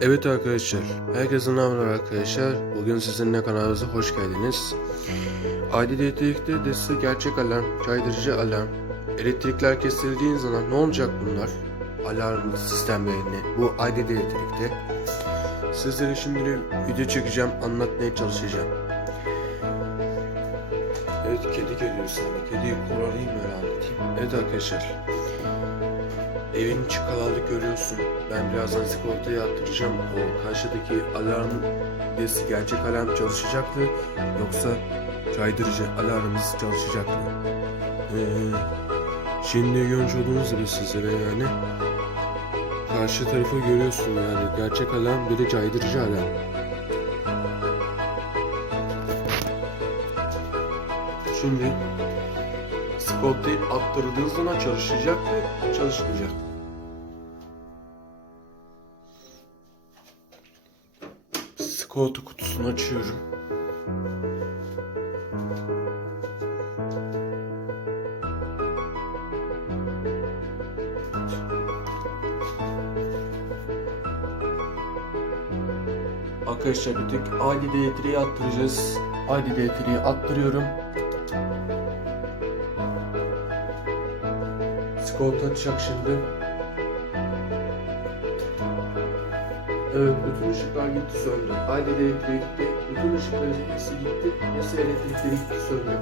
Evet arkadaşlar, herkese merhaba arkadaşlar. Bugün sizinle kanalımıza hoş geldiniz. Adi elektrikte desi gerçek alarm, caydırıcı alarm, elektrikler kesildiği zaman ne olacak bunlar? Alarm sistemlerini, bu Adi elektrikte. Sizlere şimdi video çekeceğim, anlatmaya çalışacağım. Evet, kedi geliyor sana. Kediyi korulayım öyle anlatayım. Evet arkadaşlar, Evin içi karanlık görüyorsun. Ben birazdan sigortayı attıracağım. O karşıdaki alarm desi gerçek alarm çalışacak mı? Yoksa caydırıcı alarmımız çalışacak mı? Ee, şimdi görmüş olduğunuz gibi sizlere yani karşı tarafı görüyorsun yani gerçek alarm bir de caydırıcı alarm. Şimdi sigortayı attırdığın zaman çalışacak ve çalışmayacak. Sigorta kutusunu açıyorum. Arkadaşlar bir tek ID D3'yi attıracağız. ID D3'yi attırıyorum. Sigorta açacak şimdi. Evet, bütün ışıklar gitti söndü. Aynı elektriği gitti. Bütün ışıkların hepsi gitti. Yasa elektrikleri gitti söndü.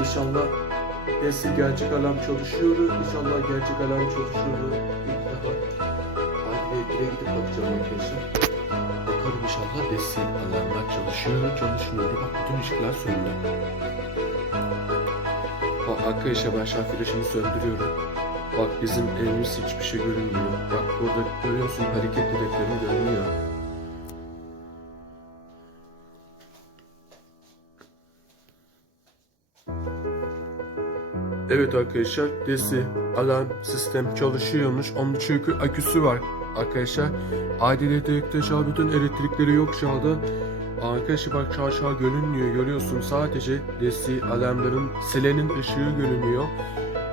İnşallah Yasa gerçek alarm çalışıyor. İnşallah gerçek alarm çalışıyor. İlk defa aynı elektriğe gidip bakacağım arkadaşlar. Bakalım inşallah Desi alarmlar çalışıyor, çalışmıyor. Bak bütün ışıklar söndü. Bak arkadaşlar ben şarj flaşını söndürüyorum. Bak bizim evimiz hiçbir şey görünmüyor. Bak burada görüyorsun hareket direklerim görünüyor. Evet arkadaşlar desi alarm sistem çalışıyormuş. Onun çünkü aküsü var arkadaşlar. Adil elektrikte şu bütün elektrikleri yok şu anda. Arkadaşlar bak şu aşağı görünmüyor görüyorsun sadece desi alarmların silenin ışığı görünüyor.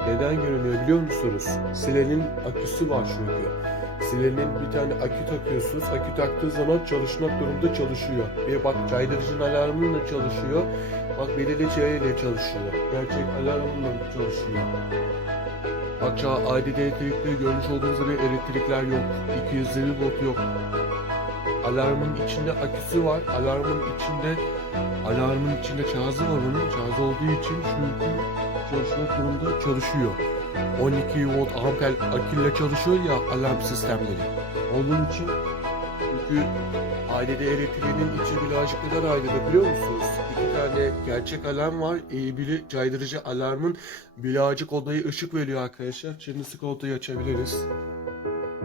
Neden görünüyor biliyor musunuz? Silenin aküsü var çünkü. Silenin bir tane akü takıyorsunuz. Akü taktığı zaman çalışmak durumda çalışıyor. Ve bak caydırıcının alarmıyla çalışıyor. Bak belirli ile çalışıyor. Gerçek alarmıyla çalışıyor. An ADD elektrikte görmüş olduğunuz gibi elektrikler yok. 220 volt yok. Alarmın içinde aküsü var. Alarmın içinde alarmın içinde şarjı var onun. Şarj olduğu için çünkü çalışmak durumda çalışıyor. 12 volt amper aküyle çalışıyor ya alarm sistemleri. Onun için çünkü ailede elektriğinin içi birazcık neden ayrılır biliyor musunuz? İki tane gerçek alarm var. Ee, biri caydırıcı alarmın birazcık odaya ışık veriyor arkadaşlar. Şimdi sigortayı açabiliriz.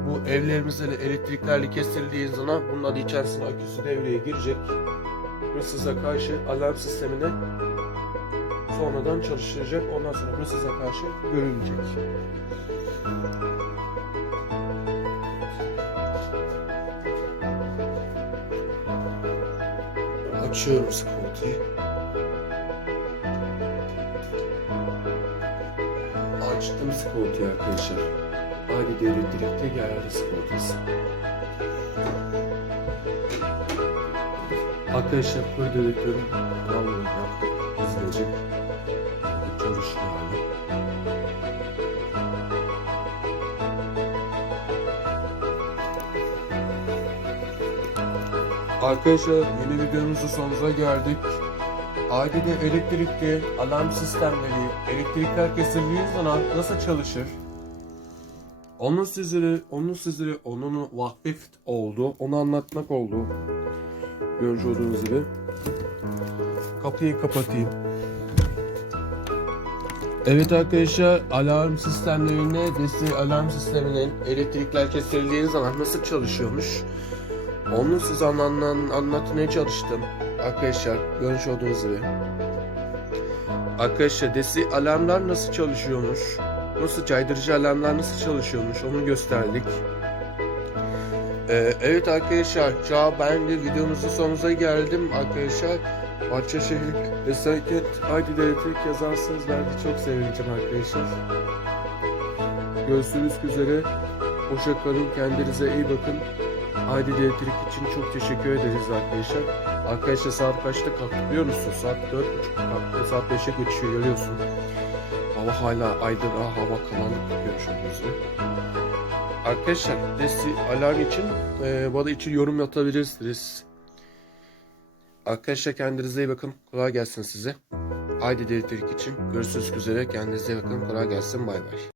Bu evlerimizde de elektriklerle kesildiği zaman bunun içerisine aküsü devreye girecek. Hırsıza karşı alarm sistemine sonradan çalıştıracak. Ondan sonra hırsıza karşı görülecek. Açıyorum sigortayı. Açtım sigortayı arkadaşlar. Aynı devlet direkte geldi sigortası. Arkadaşlar bu direktörün yaptık. İzleyecek. Çalışıyor hala. Arkadaşlar yeni videomuzun sonuna geldik. Ailede elektrikli alarm sistemleri, elektrikler kesildiği zaman nasıl çalışır? Onun sizlere, onun sizlere, onun vakfet oldu, onu anlatmak oldu. Görmüş olduğunuz gibi. Kapıyı kapatayım. Evet arkadaşlar alarm sistemlerine desi alarm sisteminin elektrikler kesildiği zaman nasıl çalışıyormuş? Onu size anlan, anlatmaya çalıştım. Arkadaşlar görmüş olduğunuz gibi. Arkadaşlar desi alarmlar nasıl çalışıyormuş? Nasıl caydırıcı alarmlar nasıl çalışıyormuş onu gösterdik. Ee, evet arkadaşlar an ben de videomuzun sonuna geldim arkadaşlar. Bahçeşehir Esenket Haydi Elektrik yazarsanız ben de çok sevineceğim arkadaşlar. Görüşürüz üzere. Hoşça kalın. Kendinize iyi bakın. Aydın Elektrik için çok teşekkür ederiz arkadaşlar. Arkadaşlar saat kaçta biliyor musun? Saat 4.30 kalktı. Saat 5'e geçiyor görüyorsun. Hava hala aydın, ah, hava karanlık görmüş olduğunuz. Arkadaşlar desi alarm için e, bana için yorum atabilirsiniz. Arkadaşlar kendinize iyi bakın. Kolay gelsin size. Haydi Elektrik için görüşürüz üzere. Kendinize iyi bakın. Kolay gelsin. Bay bay.